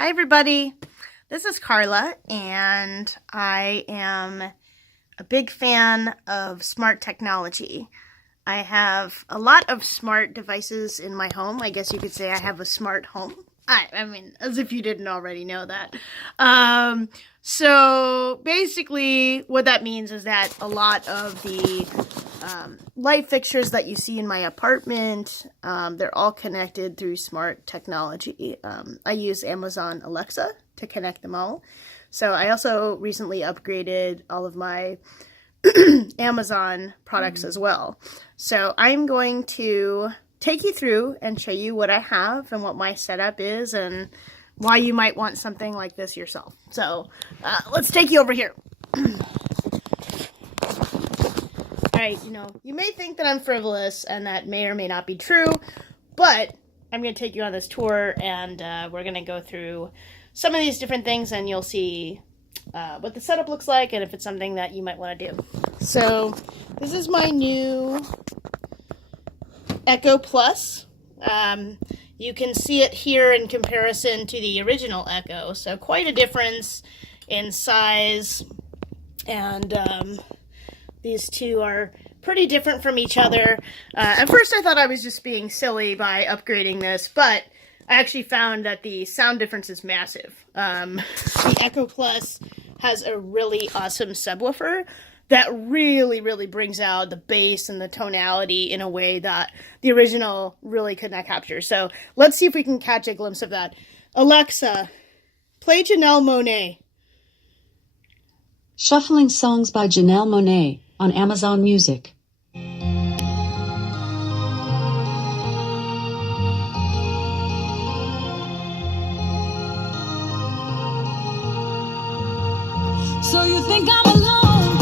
Hi everybody, this is Carla and I am a big fan of smart technology. I have a lot of smart devices in my home. I guess you could say I have a smart home. I mean, as if you didn't already know that. So basically what that means is that a lot of the light fixtures that you see in my apartment, they're all connected through smart technology. I use Amazon Alexa to connect them all. So I also recently upgraded all of my Amazon products as well. So I'm going to take you through and show you what I have and what my setup is and why you might want something like this yourself. So let's take you over here. Alright, you may think that I'm frivolous, and that may or may not be true, but I'm going to take you on this tour, and we're going to go through some of these different things, and you'll see what the setup looks like, and if it's something that you might want to do. So, this is my new Echo Plus. You can see it here in comparison to the original Echo, so quite a difference in size, and these two are pretty different from each other. At first I thought I was just being silly by upgrading this, but I actually found that the sound difference is massive. The Echo Plus has a really awesome subwoofer that really brings out the bass and the tonality in a way that the original really could not capture. So let's see if we can catch a glimpse of that. Alexa, play Janelle Monáe. Shuffling songs by Janelle Monáe on Amazon Music. So you think I'm alone,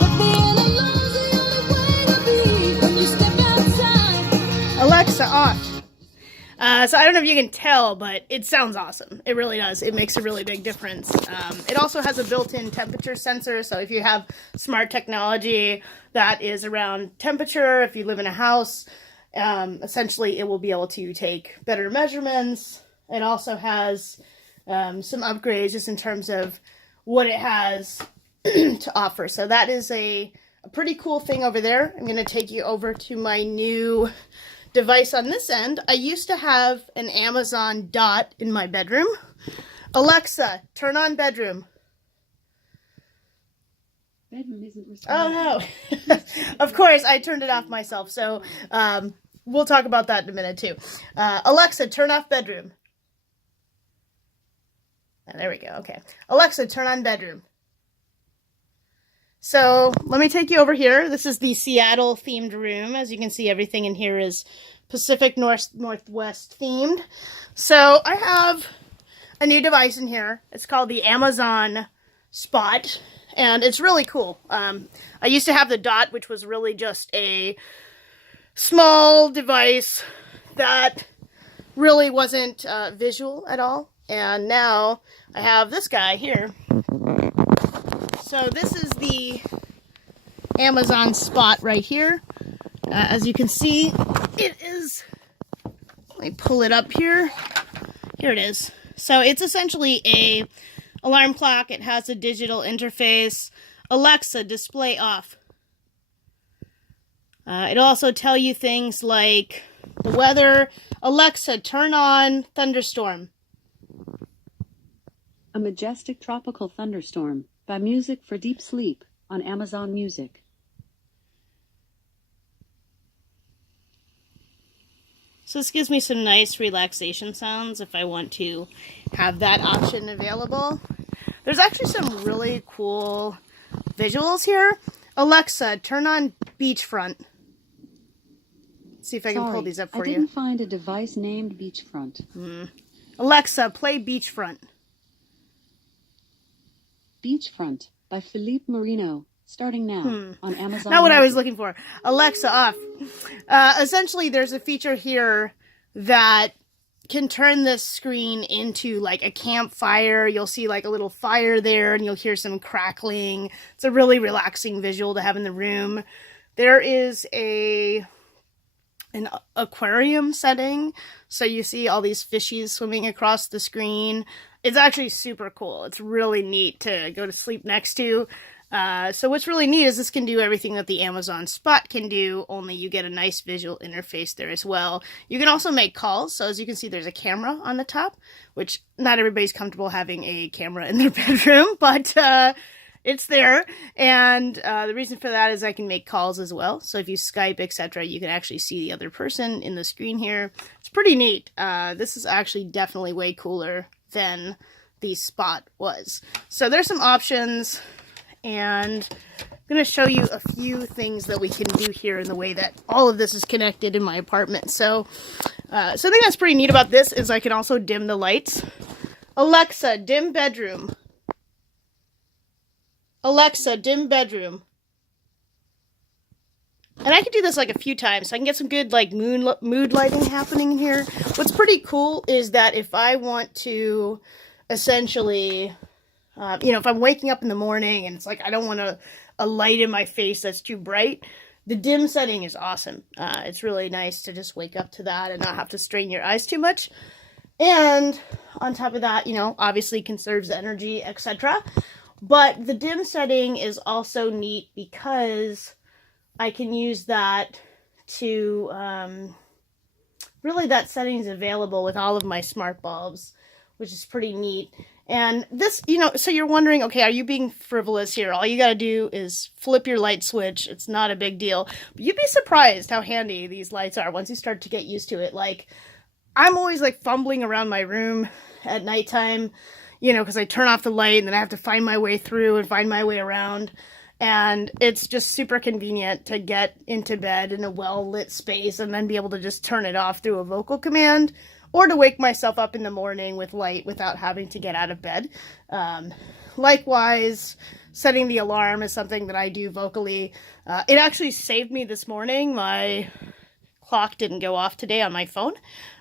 but being alone's the only way to be when you step outside. Alexa, off. So I don't know if you can tell, but it sounds awesome. It really does. It makes a really big difference. It also has a built-in temperature sensor, so if you have smart technology that is around temperature, if you live in a house, essentially it will be able to take better measurements. It also has some upgrades just in terms of what it has to offer. So that is a pretty cool thing over there. I'm going to take you over to my new device on this end. I used to have an Amazon Dot in my bedroom. Alexa, turn on bedroom. Bedroom isn't responding. Oh no. Of course, I turned it off myself, so we'll talk about that in a minute too. Alexa, turn off bedroom. There we go, okay. Alexa, turn on bedroom. So let me take you over here. This is the Seattle themed room. As you can see, everything in here is Pacific Northwest themed. So I have a new device in here. It's called the Amazon Spot, and it's really cool. I used to have the Dot, which was really just a small device that really wasn't visual at all. And now I have this guy here. So this is the Amazon Spot right here. As you can see, it is, let me pull it up here. Here it is. So it's essentially a alarm clock. It has a digital interface. Alexa, display off. It'll also tell you things like the weather. Alexa, turn on thunderstorm. A majestic tropical thunderstorm by Music for Deep Sleep on Amazon Music. So this gives me some nice relaxation sounds if I want to have that option available. There's actually some really cool visuals here. Alexa, turn on beachfront. See if I can pull these up for you. I didn't find a device named Beachfront. Alexa, play beachfront. Beachfront by Philippe Marino, starting now on Amazon. Not what I was Music. looking for. Alexa, off. Essentially, there's a feature here that can turn this screen into like a campfire. You'll see like a little fire there, and you'll hear some crackling. It's a really relaxing visual to have in the room. There is a an aquarium setting. So you see all these fishies swimming across the screen. It's actually super cool. It's really neat to go to sleep next to. So what's really neat is this can do everything that the Amazon Spot can do, only you get a nice visual interface there as well. You can also make calls. So as you can see, there's a camera on the top, which not everybody's comfortable having a camera in their bedroom, but it's there. And the reason for that is I can make calls as well. So if you Skype, etc., you can actually see the other person in the screen here. It's pretty neat. This is actually definitely way cooler than the Spot was. So there's some options, and I'm going to show you a few things that we can do here in the way that all of this is connected in my apartment. So something that's pretty neat about this is I can also dim the lights. Alexa, dim bedroom. Alexa, dim bedroom. And I can do this like a few times, so I can get some good like mood lighting happening here. What's pretty cool is that if I want to essentially, if I'm waking up in the morning and it's like I don't want a light in my face that's too bright, the dim setting is awesome. It's really nice to just wake up to that and not have to strain your eyes too much. And on top of that, obviously conserves energy, etc. But the dim setting is also neat because I can use that to, really that setting is available with all of my smart bulbs, which is pretty neat. And this, so you're wondering, okay, are you being frivolous here? All you gotta do is flip your light switch. It's not a big deal. But you'd be surprised how handy these lights are once you start to get used to it. Like, I'm always like fumbling around my room at nighttime, because I turn off the light and then I have to find my way through and find my way around. And it's just super convenient to get into bed in a well-lit space and then be able to just turn it off through a vocal command, or to wake myself up in the morning with light without having to get out of bed. Likewise, setting the alarm is something that I do vocally. It actually saved me this morning. My clock didn't go off today on my phone,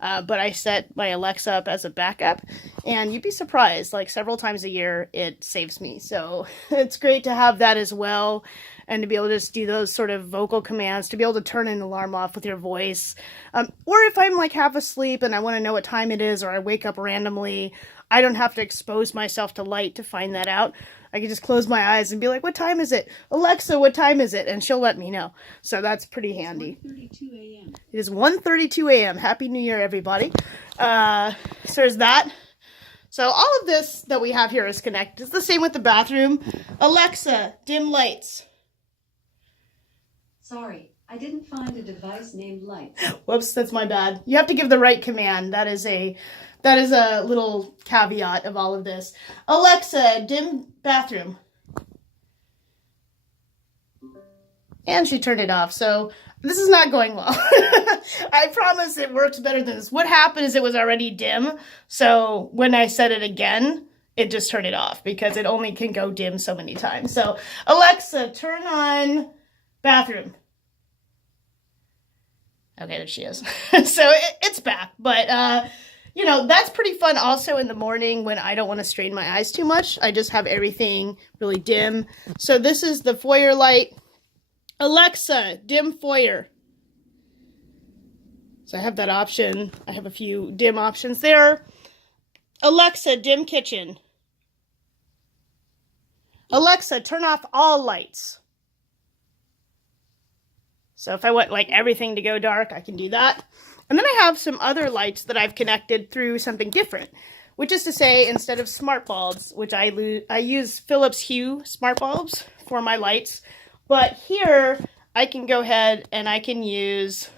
but I set my Alexa up as a backup, and you'd be surprised, like several times a year it saves me. So it's great to have that as well, and to be able to just do those sort of vocal commands, to be able to turn an alarm off with your voice. Or if I'm like half asleep and I want to know what time it is, or I wake up randomly, I don't have to expose myself to light to find that out. I can just close my eyes and be like, what time is it? Alexa, what time is it? And she'll let me know. So that's pretty handy. 1:32 a.m. It is 1:32 a.m. Happy New Year, everybody. So there's that. So all of this that we have here is connected. It's the same with the bathroom. Alexa, dim lights. Sorry, I didn't find a device named Light. Whoops, that's my bad. You have to give the right command. That is a little caveat of all of this. Alexa, dim bathroom. And she turned it off. So this is not going well. I promise it works better than this. What happened is it was already dim. So when I said it again, it just turned it off because it only can go dim so many times. So Alexa, turn on bathroom. Okay, there she is. So it's back. But, that's pretty fun also in the morning when I don't want to strain my eyes too much. I just have everything really dim. So this is the foyer light. Alexa, dim foyer. So I have that option. I have a few dim options there. Alexa, dim kitchen. Alexa, turn off all lights. So if I want like everything to go dark, I can do that. And then I have some other lights that I've connected through something different, which is to say, instead of smart bulbs, which I use Philips Hue smart bulbs for my lights, but here I can go ahead and I can use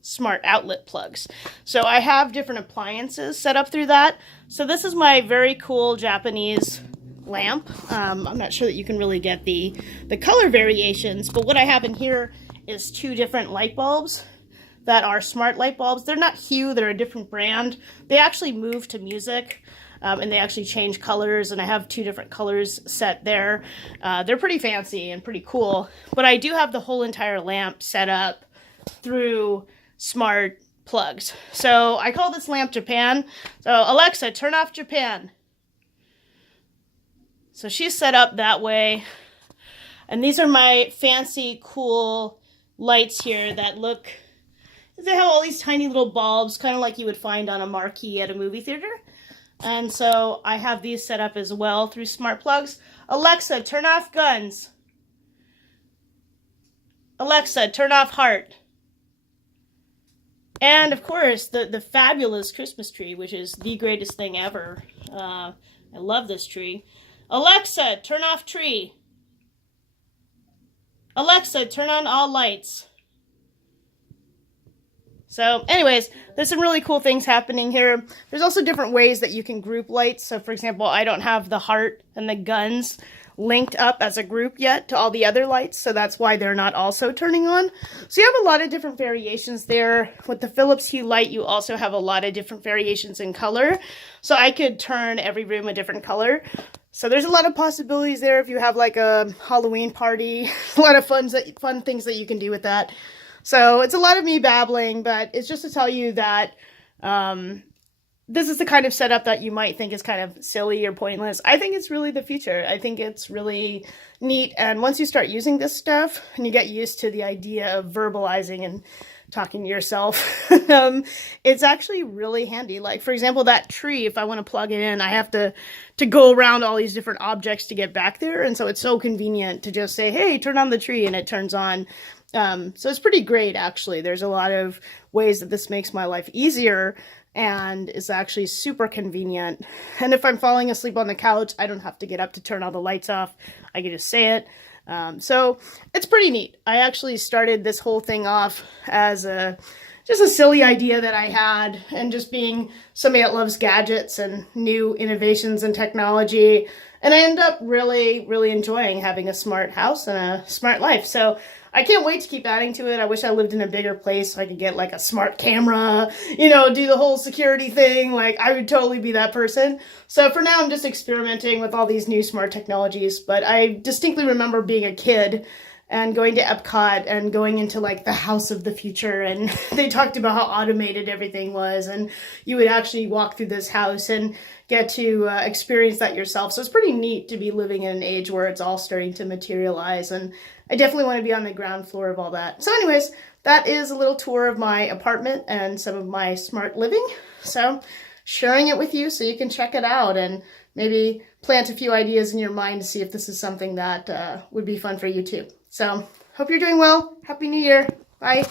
smart outlet plugs. So I have different appliances set up through that. So this is my very cool Japanese lamp. I'm not sure that you can really get the color variations, but what I have in here is two different light bulbs that are smart light bulbs. They're not Hue, they're a different brand. They actually move to music, and they actually change colors, and I have two different colors set there. They're pretty fancy and pretty cool, but I do have the whole entire lamp set up through smart plugs. So I call this lamp Japan. So Alexa, turn off Japan. So she's set up that way. And these are my fancy, cool lights here that look They have all these tiny little bulbs, kind of like you would find on a marquee at a movie theater. And so I have these set up as well through smart plugs. Alexa, turn off guns. Alexa, turn off heart. And of course, the fabulous Christmas tree, which is the greatest thing ever. I love this tree. Alexa, turn off tree. Alexa, turn on all lights. So anyways, there's some really cool things happening here. There's also different ways that you can group lights. So for example, I don't have the heart and the guns linked up as a group yet to all the other lights, so that's why they're not also turning on. So you have a lot of different variations there. With the Philips Hue light, you also have a lot of different variations in color. So I could turn every room a different color. So there's a lot of possibilities there if you have like a Halloween party. A lot of fun things that you can do with that. So it's a lot of me babbling, but it's just to tell you that this is the kind of setup that you might think is kind of silly or pointless. I think it's really the future. I think it's really neat. And once you start using this stuff and you get used to the idea of verbalizing and talking to yourself, it's actually really handy. Like, for example, that tree, if I want to plug it in, I have to go around all these different objects to get back there. And so it's so convenient to just say, hey, turn on the tree, and it turns on. So it's pretty great, actually. There's a lot of ways that this makes my life easier and is actually super convenient. And if I'm falling asleep on the couch, I don't have to get up to turn all the lights off. I can just say it. So it's pretty neat. I actually started this whole thing off as just a silly idea that I had, and just being somebody that loves gadgets and new innovations and technology. And I ended up really, really enjoying having a smart house and a smart life. So I can't wait to keep adding to it. I wish I lived in a bigger place so I could get like a smart camera, do the whole security thing. Like, I would totally be that person. So for now, I'm just experimenting with all these new smart technologies. But I distinctly remember being a kid and going to Epcot and going into like the house of the future, and they talked about how automated everything was, and you would actually walk through this house and get to experience that yourself. So it's pretty neat to be living in an age where it's all starting to materialize, and I definitely want to be on the ground floor of all that. So anyways, that is a little tour of my apartment and some of my smart living. So sharing it with you so you can check it out and maybe plant a few ideas in your mind to see if this is something that would be fun for you too. So hope you're doing well. Happy New Year. Bye.